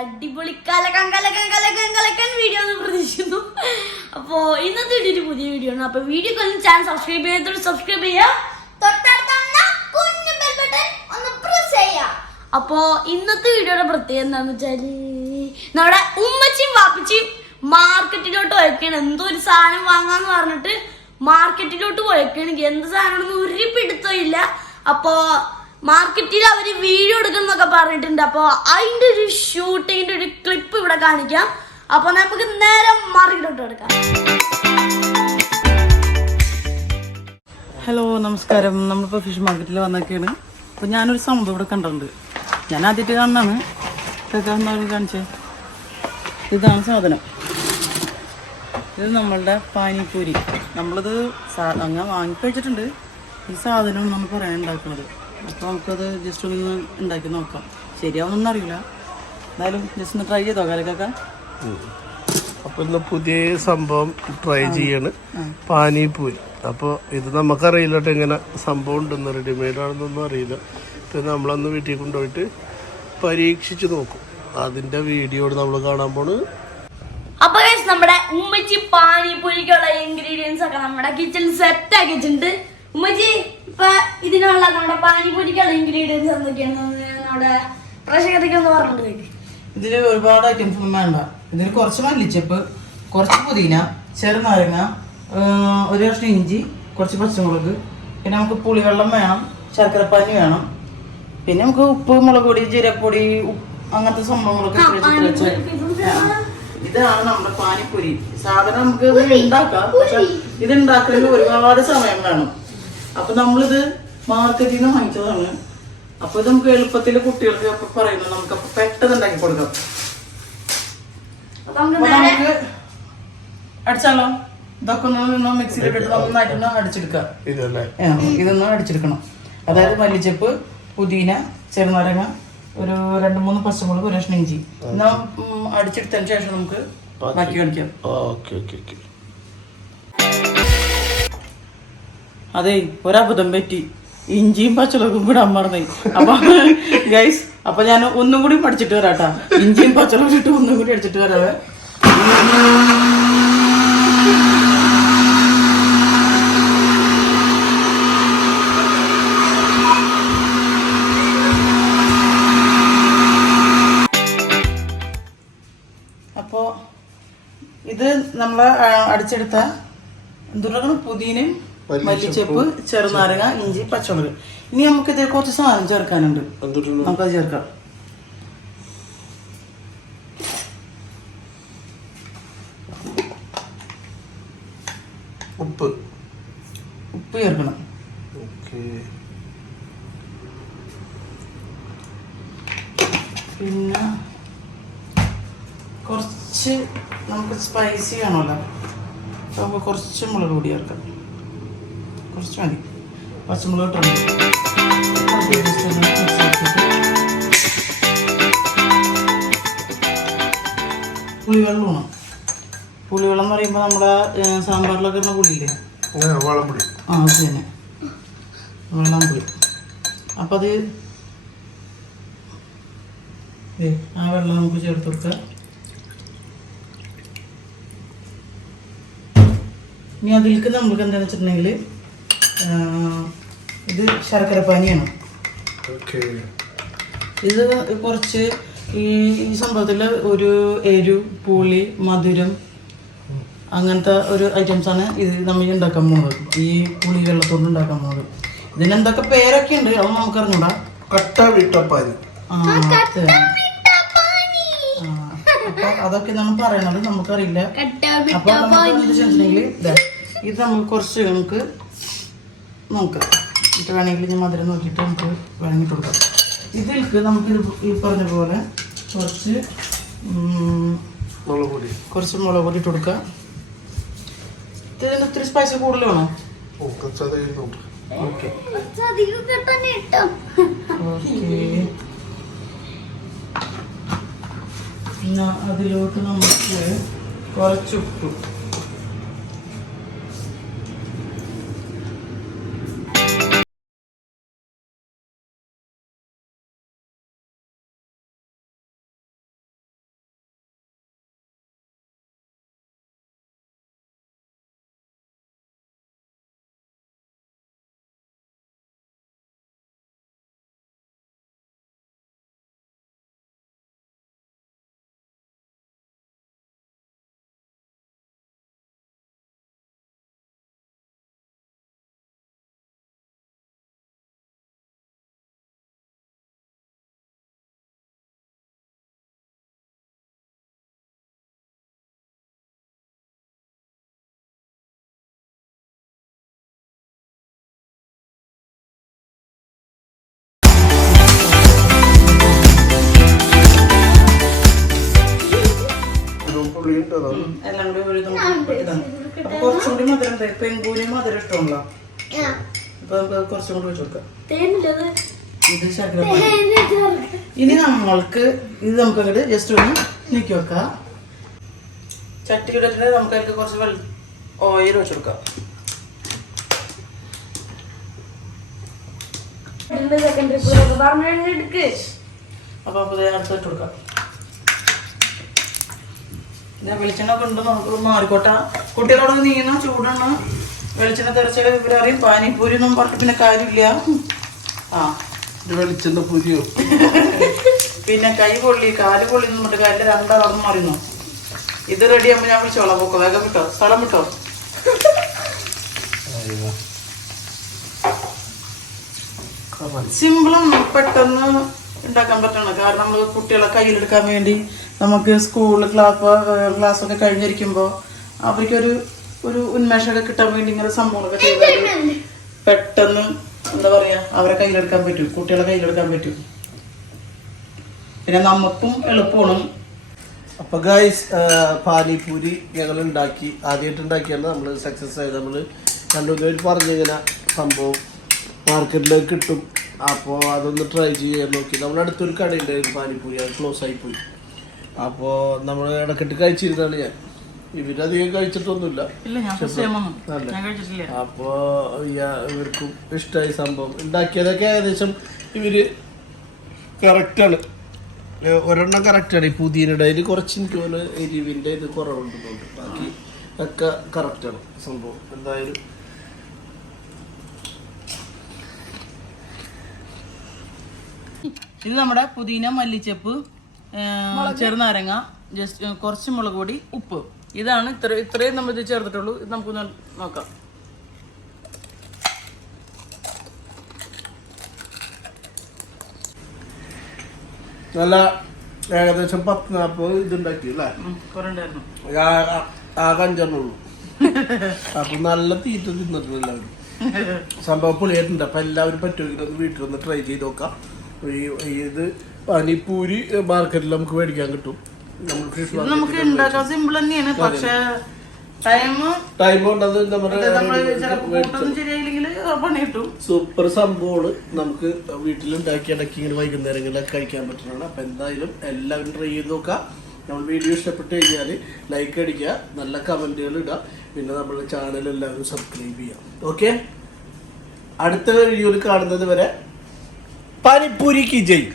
അടിപൊളി കലക്കൻ വീഡിയോ എന്ന് പ്രതീക്ഷിക്കുന്നു. അപ്പോ ഇന്നത്തെ ഒരു പുതിയ വീഡിയോ ആണ്. അപ്പൊ വീഡിയോ ചാനൽ സബ്സ്ക്രൈബ് ചെയ്യാത്തോട് സബ്സ്ക്രൈബ് ചെയ്യുക, അപ്പോ ഇന്നത്തെ വീഡിയോയുടെ പ്രത്യേകത എന്താന്ന് വെച്ചാല് നമ്മുടെ ഉമ്മച്ചിയും വാപ്പച്ചിയും മാർക്കറ്റിലോട്ട് പോയേക്കാണ്. എന്തോ ഒരു സാധനം വാങ്ങാന്ന് പറഞ്ഞിട്ട് മാർക്കറ്റിലോട്ട് പോയേക്കാണ്. എന്ത് സാധനം ഒരു പിടുത്തമില്ല. അപ്പോ മാർക്കറ്റിൽ അവര് വീഡിയോ എടുക്കുന്നൊക്കെ പറഞ്ഞിട്ടുണ്ട്. അപ്പൊ അതിന്റെ ഒരു ഷൂട്ടിങ്ങിന്റെ ഒരു ക്ലിപ്പ് ഇവിടെ കാണിക്കാം. അപ്പൊ നമുക്ക് നേരെ മാർക്കറ്റിലോട്ട് എടുക്കാം. ഹലോ, നമസ്കാരം. നമ്മളിപ്പോൾ ഫിഷ് മാർക്കറ്റിൽ വന്നൊക്കെയാണ്. അപ്പോൾ ഞാനൊരു സംഭവം ഇവിടെ കണ്ടിട്ടുണ്ട്. ഞാൻ ആദ്യമായിട്ട് കാണുന്നതാണ്. കാണിച്ചേ, ഇതാണ് സാധനം. ഇത് നമ്മളുടെ പാനിപ്പൂരി. നമ്മളിത് അങ്ങനെ വാങ്ങിക്കഴിച്ചിട്ടുണ്ട്. ഈ സാധനം നമ്മൾ പറയാൻ ഉണ്ടാക്കുന്നത്. അപ്പോൾ നമുക്കത് ജസ്റ്റ് ഒന്ന് ഉണ്ടാക്കി നോക്കാം. ശരിയാവുന്നൊന്നും അറിയില്ല. എന്തായാലും ജസ്റ്റ് ഒന്ന് ട്രൈ ചെയ്തോ കാലക്കൊക്കെ. അപ്പോൾ ഇന്ന് പുതിയ സംഭവം ട്രൈ ചെയ്യാണ്, പാനിപ്പൂരി. അപ്പോൾ ഇത് നമുക്കറിയില്ല കേട്ടോ എങ്ങനെ സംഭവം ഉണ്ടെന്ന്, റെഡിമെയ്ഡ് ആണെന്നൊന്നും അറിയില്ല. പിന്നെ നമ്മളന്ന് വീട്ടിൽ കൊണ്ടുപോയിട്ട് പരീക്ഷിച്ച് നോക്കും. അതിൻ്റെ വീഡിയോ നമ്മൾ കാണാൻ പോണ്. അപ്പൊ നമ്മുടെ ഉമ്മച്ചി പാനിപ്പൂരിക്കുള്ള ഇൻഗ്രീഡിയൻസ് ഒക്കെ നമ്മുടെ കിച്ചണിൽ സെറ്റ് ആക്കി വെച്ചിട്ടുണ്ട്. ഉമ്മച്ചി, ഇപ്പൊ ഇതിനുള്ള നമ്മുടെ പാനിപ്പൂരിക്കുള്ള ഇൻഗ്രീഡിയൻസ് എന്തൊക്കെയാണെന്ന് നമ്മുടെ പ്രേക്ഷകർക്ക് ഒന്ന് പറഞ്ഞിട്ട്. ഇതിൽ ഒരുപാട് ഐറ്റംസ് ഒന്നും വേണ്ട. ഇതിൽ കുറച്ച് മല്ലിച്ചപ്പ്, കുറച്ച് പുതിന, ചെറുനാരങ്ങ, ഒരു കഷ്ണം ഇഞ്ചി, കുറച്ച് പച്ചമുളക്, പിന്നെ നമുക്ക് പുളിവെള്ളം വേണം, ശർക്കരപ്പാനി വേണം, പിന്നെ നമുക്ക് ഉപ്പ്, മുളക് പൊടി, ജീരപ്പൊടി, അങ്ങനത്തെ സംഭവങ്ങളൊക്കെ. ഇതാണ് നമ്മുടെ പാനിപ്പൂരി. സാധനം നമുക്ക് ഇത് ഉണ്ടാക്കാം, പക്ഷെ ഇത് ഉണ്ടാക്കണമെങ്കിൽ ഒരുപാട് സമയം വേണം. അപ്പൊ നമ്മളിത് മാർക്കറ്റിൽ നിന്ന് വാങ്ങിച്ചതാണ്. അപ്പൊ ഇത് നമുക്ക് എളുപ്പത്തിൽ കുട്ടികൾക്ക് അപ്പൊ പറയുന്നു, നമുക്ക് അപ്പൊ പെട്ടെന്ന് ഉണ്ടാക്കി കൊടുക്കാം. നമുക്ക് അടിച്ചാലോ? ഇതൊക്കെ ഒന്ന് മിക്സിയിലിട്ടിട്ട് നന്നായിട്ടൊന്ന് അടിച്ചെടുക്കാം. ഇതൊന്ന് അടിച്ചെടുക്കണം. അതായത് മല്ലിച്ചപ്പ്, പുതിന, ചെറുനാരങ്ങ, ഒരു 2-3 പച്ചമുളക്, ഒരു കഷ്ണം ഇഞ്ചി. അടിച്ചെടുത്തതിന് ശേഷം നമുക്ക് ബാക്കി കളിക്കാം. അതെ, ഒരബദ്ധം പറ്റി. ഇഞ്ചിയും പച്ചമുളകും കൂടെ അമ്മർന്നേ. അപ്പൊ ഗൈസ്, അപ്പൊ ഞാൻ ഒന്നും കൂടി അടിച്ചിട്ട് വരാട്ടാ. ഇഞ്ചിയും പച്ചമുളകും ഇട്ട് ഒന്നും കൂടി അടിച്ചിട്ട് വരാവേ. അപ്പോ ഇത് നമ്മള് അടിച്ചെടുത്ത എന്തുകൊണ്ടാണ് പുതിനയും മല്ലിച്ചപ്പ്, ചെറുനാരങ്ങ, ഇഞ്ചി, പച്ചമുളക്. ഇനി നമുക്ക് ഇതിൽ കുറച്ച് സാധനം ചേർക്കാനുണ്ട്. നമുക്കത് ചേർക്കാം. ഉപ്പ് ചേർക്കണം. പിന്നെ കുറച്ച് നമുക്ക് സ്പൈസി വേണമല്ലോ. അപ്പോൾ കുറച്ച് മുളക് പൊടി ചേർക്കാം. കുറച്ച് മതി. പച്ചമുളക് ഇട്ടുണ്ട്. പുളിവെള്ളം വേണം. പുളിവെള്ളം എന്ന് പറയുമ്പോൾ നമ്മുടെ സാമ്പാറിലൊക്കെ ഇടുന്ന പുളിയില്ലേ, അത് തന്നെ, വെള്ളം പുളി. അപ്പം അത് ആ വെള്ളം നമുക്ക് ചേർത്ത് കൊടുക്കാം. ഇനി അതിലേക്ക് നമുക്ക് എന്താണെന്ന് വെച്ചിട്ടുണ്ടെങ്കിൽ ഇത് ശർക്കരപ്പാനിയാണ്. ഇത് കുറച്ച് ഈ സംഭവത്തിൽ ഒരു എരു, പുളി, മധുരം, അങ്ങനത്തെ ഒരു ഐറ്റംസാണ് ഇത് നമ്മൾ ഉണ്ടാക്കാൻ പോകുന്നത്. ഈ പുളി വെള്ളത്തോണ്ട് ഉണ്ടാക്കാൻ പോകുന്നത്. ഇതിനെന്തൊക്കെ പേരൊക്കെ ഉണ്ട്, അത് നമുക്ക് അറിഞ്ഞൂടാ. അപ്പൊ അതൊക്കെ നമ്മൾ പറയണത് നമുക്കറിയില്ല. അപ്പൊ നമുക്ക് ഇത് നമുക്ക് കുറച്ച് നമുക്ക് നോക്കാം. എന്നിട്ട് വേണമെങ്കിൽ ഞാൻ മധുരം നോക്കിയിട്ട് നമുക്ക് വേണമെങ്കിൽ കൊടുക്കാം. ഇതിലേക്ക് നമുക്ക് ഈ പറഞ്ഞ പോലെ കുറച്ച് മുളക് പൊടി ഇട്ട് കൊടുക്കാം. ഇതിന് ഒത്തിരി സ്പൈസി കൂടുതൽ വേണോ? ഓക്കെ. പിന്നെ അതിലോട്ട് നമുക്ക് കുറച്ച് ഉപ്പ്, കൂടി മധുരം ഉണ്ട്. പെൺകൂരി മധുരം ഇഷ്ടമുള്ള അപ്പൊ നമുക്ക് കുറച്ചും കൂടി വെച്ച് കൊടുക്കാം. ഇത് ശർക്കര. ഇനി നമ്മൾക്ക് ഇത് നമുക്ക് അങ്ങോട്ട് ജസ്റ്റ് ഒന്ന് നീക്കി വെക്കാം. ചട്ടിയിലിട്ട് നമുക്ക് അതിലേക്ക് കുറച്ച് ഓയിൽ വെച്ച് കൊടുക്കാം. അപ്പൊ അടുത്തിട്ട് കൊടുക്കാം. വെളിച്ചെണ്ണ കൊണ്ട് നമുക്ക് മാറിക്കോട്ട. കുട്ടികളോട് നീങ്ങണം, ചൂടാണ്. വെളിച്ചെണ്ണ തെറിച്ച ഇവരറിയും പാനിപ്പൂരി ഒന്നും പറഞ്ഞിട്ട് പിന്നെ കാര്യമില്ല. വെളിച്ചെണ്ണ പൂരിയോ പിന്നെ കൈ പൊള്ളി കാല് പൊള്ളി എന്നിട്ട് കാലിന്റെ രണ്ടാളർന്ന് മാറിന്നു. ഇത് റെഡി ആകുമ്പോ ഞാൻ വിളിച്ചോളാം. പോക്കോ വേഗം വിട്ടോ, സ്ഥലം വിട്ടോ. സിമ്പിളാണ്, പെട്ടെന്ന് ഉണ്ടാക്കാൻ പറ്റണം. കാരണം നമ്മൾ കുട്ടികളെ കയ്യിലെടുക്കാൻ വേണ്ടി നമുക്ക് സ്കൂളിൽ ക്ലാസ്സൊക്കെ കഴിഞ്ഞിരിക്കുമ്പോൾ അവർക്കൊരു ഉന്മേഷമൊക്കെ കിട്ടാൻ വേണ്ടി ഇങ്ങനെ സംഭവങ്ങളൊക്കെ ചെയ്താൽ പെട്ടെന്ന് എന്താ പറയാ അവരെ കയ്യിലെടുക്കാൻ പറ്റും, കുട്ടികളെ കയ്യിലെടുക്കാൻ പറ്റും. പിന്നെ നമുക്കും എളുപ്പമാണ്. അപ്പൊ ഗൈസ് പാനിപൂരി ഞങ്ങൾ ഉണ്ടാക്കി, ആദ്യമായിട്ട് ഉണ്ടാക്കിയാണ് നമ്മൾ സക്സസ് ആയത്. നമ്മൾ രണ്ടുപേരും പറഞ്ഞിങ്ങനെ സംഭവം മാർക്കറ്റിലേക്ക് കിട്ടും, അപ്പോൾ അതൊന്ന് ട്രൈ ചെയ്യാൻ നോക്കി. നമ്മുടെ അടുത്തൊരു കടയുണ്ടായിരുന്നു പാനിപൂരി, അത് ക്ലോസ് ആയിപ്പോയി. അപ്പോൾ നമ്മൾ ഇടക്കിട്ട് കഴിച്ചിരുന്നാണ് ഞാൻ. ഇവരധികം കഴിച്ചിട്ടൊന്നുമില്ല. അപ്പോൾ ഇവർക്കും ഇഷ്ടമായി സംഭവം. ഉണ്ടാക്കിയതൊക്കെ ഏകദേശം ഇവര് കറക്റ്റാണ്, ഒരെണ്ണം കറക്റ്റാണ്. ഈ പുതിയനയുടെ അതിൽ കുറച്ച് എനിക്ക് തോന്നുന്നു എരിവിൻ്റെ ഇത് കുറവുണ്ടെന്നുണ്ട്, ബാക്കി ഒക്കെ കറക്റ്റാണ് സംഭവം. എന്തായാലും ഇത് നമ്മുടെ പുതിന, മല്ലിച്ചപ്പ്, ചെറുനാരങ്ങ, ജസ്റ്റ് കുറച്ച് മുളക് പൊടി, ഉപ്പ്. ഇതാണ് ഇത്രയും നമ്മൾ ഇത് ചേർത്തിട്ടുള്ളൂ. ഇത് നമുക്കൊന്ന് നോക്കാം. നല്ല ഏകദേശം 10-40 ഇതുണ്ടാക്കി അല്ലേ? കുറെ ഉണ്ടായിരുന്നു. ആകെ 5 ഉള്ളൂ. അപ്പൊ നല്ല തീറ്റ തിന്നിട്ടുണ്ട് എല്ലാവരും. സംഭവം പൊളിയായിട്ടുണ്ട്. അപ്പൊ എല്ലാവരും പറ്റുമെങ്കിൽ ഒന്ന് വീട്ടിലൊന്ന് ട്രൈ ചെയ്ത് നോക്കാം. ഇത് പാനിപ്പൂരി മാർക്കറ്റിൽ നമുക്ക് മേടിക്കാൻ കിട്ടും. നമുക്ക് ഉണ്ടാക്കാൻ സിമ്പിൾ തന്നെയാണ്, പക്ഷെ ടൈം കൊണ്ടത് സൂപ്പർ സംഭവമാണ്. നമുക്ക് വീട്ടിലുണ്ടാക്കി ഇടയ്ക്ക് ഇങ്ങനെ വൈകുന്നേരങ്ങളിലൊക്കെ കഴിക്കാൻ പറ്റുന്നതാണ്. അപ്പൊ എന്തായാലും എല്ലാവരും ട്രൈ ചെയ്ത് നോക്കാം. നമ്മൾ വീഡിയോ ഇഷ്ടപ്പെട്ട് കഴിഞ്ഞാൽ ലൈക്ക് അടിക്കുക, നല്ല കമന്റുകൾ ഇടുക, പിന്നെ നമ്മുടെ ചാനൽ എല്ലാവരും സബ്സ്ക്രൈബ് ചെയ്യാം. ഓക്കെ, അടുത്ത വീഡിയോയിൽ കാണുന്നത് വരെ പാനിപ്പൂരി കി ജയ്.